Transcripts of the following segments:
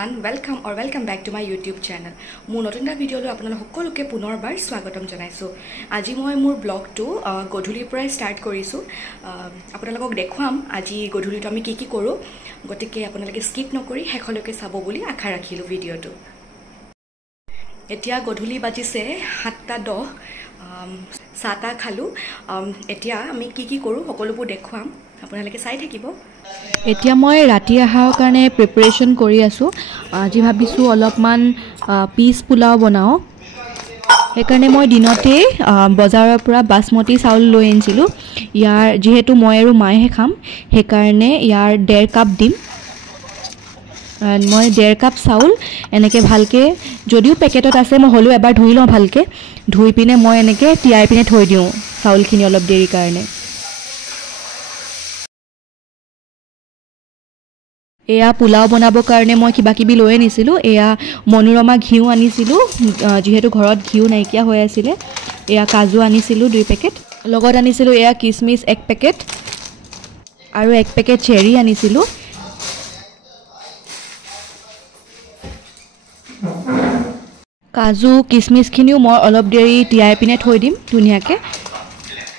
everyone, welcome back to my YouTube channel. মোৰ নতুন এটা ভিডিঅ'লৈ আপোনালোক সকলোকে পুনৰবাৰ স্বাগতম জনাইছোঁ। আজি মই মোৰ ব্লগটো গধূলিৰ পৰাই ষ্টাৰ্ট কৰিছোঁ। আপোনালোকক দেখুৱাম আজি গধূলিটো আমি কি কৰোঁ। গতিকে আপোনালোকে স্কিপ নকৰি শেষলৈকে চাব বুলি আশা ৰাখিলোঁ ভিডিঅ'টো। এতিয়া গধূলি বাজিছে 7:10। চাহ খালোঁ। এতিয়া আমি কি কৰোঁ সকলোবোৰ দেখুৱাম, আপোনালোকে চাই থাকিব। এতিয়া মই ৰাতি আহাৰৰ কাৰণে প্ৰিপাৰেশ্যন কৰি আছোঁ। আজি ভাবিছোঁ অলপমান পিচ পোলাও বনাওঁ। সেইকাৰণে মই দিনতে বজাৰৰ পৰা বাসমতি চাউল লৈ আনিছিলোঁ। ইয়াৰ যিহেতু মই আৰু মায়েহে খাম, সেইকাৰণে ইয়াৰ 1.5 কাপ দিম। মই 1.5 কাপ চাউল এনেকৈ ভালকৈ, যদিও পেকেটত আছে মই হ'লেও এবাৰ ধুই লওঁ ভালকৈ। ধুই পিনে মই এনেকৈ তিয়াই পিনে থৈ দিওঁ চাউলখিনি অলপ দেৰিৰ কাৰণে। এয়া পোলাও বনাবৰ কাৰণে মই কিবাকিবি লৈ আনিছিলোঁ। এয়া মনোৰমা ঘিউ আনিছিলোঁ, যিহেতু ঘৰত ঘিউ নাইকিয়া হৈ আছিলে। এয়া কাজু আনিছিলোঁ 2 পেকেট, লগত আনিছিলোঁ এয়া কিচমিচ 1 পেকেট আৰু 1 পেকেট চেৰি আনিছিলোঁ। কাজু কিচমিচখিনিও মই অলপ দেৰি তিয়াই পিনে থৈ দিম ধুনীয়াকৈ।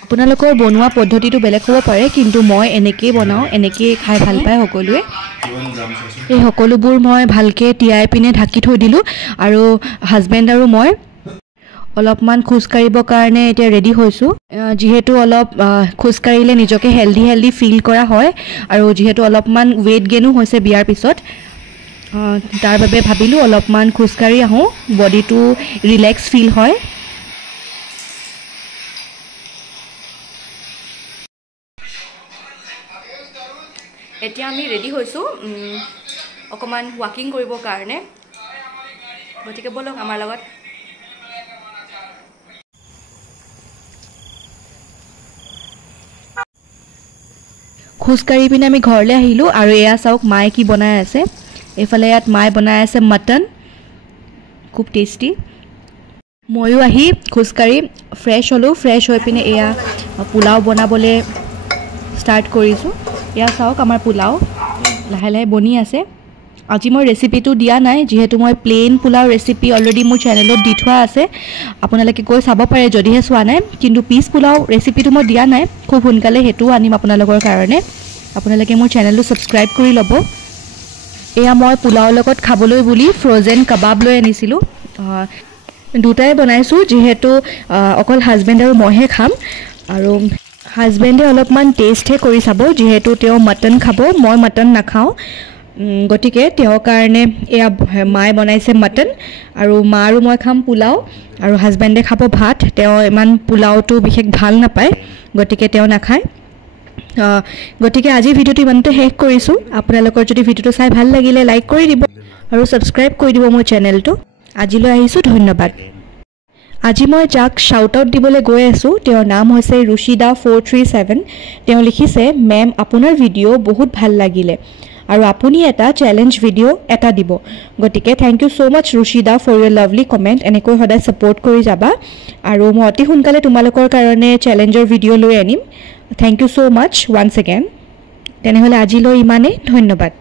আপোনালোকৰ বনোৱা পদ্ধতিটো বেলেগ হ'ব পাৰে, কিন্তু মই এনেকৈয়ে বনাওঁ, এনেকৈয়ে খাই ভাল পায় সকলোৱে। এই সকলোবোৰ মই ভালকৈ তিয়াই পিনে ঢাকি থৈ দিলোঁ। আৰু হাজবেণ্ড আৰু মই অলপমান খোজকাঢ়িবৰ কাৰণে এতিয়া ৰেডি হৈছোঁ। যিহেতু অলপ খোজকাঢ়িলে নিজকে হেল্ডি ফিল কৰা হয়, আৰু যিহেতু অলপমান ৱেইট গেইনো হৈছে বিয়াৰ পিছত, তাৰ বাবে ভাবিলোঁ অলপমান খোজকাঢ়ি আহোঁ, বডিটো ৰিলেক্স ফিল হয়। এতিয়া আমি ৰেডি হৈছোঁ অকণমান ৱাকিং কৰিবৰ কাৰণে। গতিকে ব'লক আমাৰ লগত। খোজকাঢ়ি পিনে আমি ঘৰলৈ আহিলোঁ। আৰু এয়া চাওক মায়ে কি বনাই আছে। এইফালে ইয়াত মায়ে বনাই আছে মটন, খুব টেষ্টি। ময়ো আহি খোজকাঢ়ি ফ্ৰেছ হ'লোঁ। ফ্ৰেছ হৈ পিনে এয়া পোলাও বনাবলৈ ষ্টাৰ্ট কৰিছোঁ। এয়া চাওক আমাৰ পোলাও লাহে লাহে বনি আছে। আজি মই ৰেচিপিটো দিয়া নাই, যিহেতু মই প্লেইন পোলাও ৰেচিপি অলৰেডি মোৰ চেনেলত দি থোৱা আছে। আপোনালোকে গৈ চাব পাৰে যদিহে চোৱা নাই। কিন্তু পিচ পোলাও ৰেচিপিটো মই দিয়া নাই, খুব সোনকালে সেইটোও আনিম আপোনালোকৰ কাৰণে। আপোনালোকে মোৰ চেনেলটো ছাবস্ক্ৰাইব কৰি ল'ব। এয়া মই পোলাওৰ লগত খাবলৈ বুলি ফ্ৰ'জেন কাবাব লৈ আনিছিলোঁ। দুটাই বনাইছোঁ, যিহেতু অকল হাজবেণ্ড আৰু মইহে খাম। আৰু হাজবেণ্ডে অলপমান টেষ্টহে কৰি চাব, যিহেতু তেওঁ মটন খাব, মই মটন নাখাওঁ। গতিকে তেওঁৰ কাৰণে এয়া মায়ে বনাইছে মটন, আৰু মা আৰু মই খাম পোলাও, আৰু হাজবেণ্ডে খাব ভাত। তেওঁ ইমান পোলাওটো বিশেষ ভাল নাপায়, গতিকে তেওঁ নাখায়। গতিকে আজিৰ ভিডিঅ'টো ইমানতে শেষ কৰিছোঁ। আপোনালোকৰ যদি ভিডিঅ'টো চাই ভাল লাগিলে লাইক কৰি দিব আৰু ছাবস্ক্ৰাইব কৰি দিব মোৰ চেনেলটো। আজিলৈ আহিছোঁ, ধন্যবাদ। আজি মই যাক শ্বাউট আউট দিবলৈ গৈ আছোঁ, তেওঁৰ নাম হৈছে ৰুচিদা437। তেওঁ লিখিছে, মেম আপোনাৰ ভিডিঅ' বহুত ভাল লাগিলে, আৰু আপুনি এটা চেলেঞ্জ ভিডিঅ' এটা দিব। গতিকে থেংক ইউ ছ' মাছ ৰুচিদা ফৰ ইয়ৰ লাভলি কমেণ্ট। এনেকৈ সদায় ছাপোৰ্ট কৰি যাবা, আৰু মই অতি সোনকালে তোমালোকৰ কাৰণে চেলেঞ্জৰ ভিডিঅ' লৈ আনিম। Thank you so' much once again. তেনেহ'লে আজিলৈ ইমানেই, ধন্যবাদ।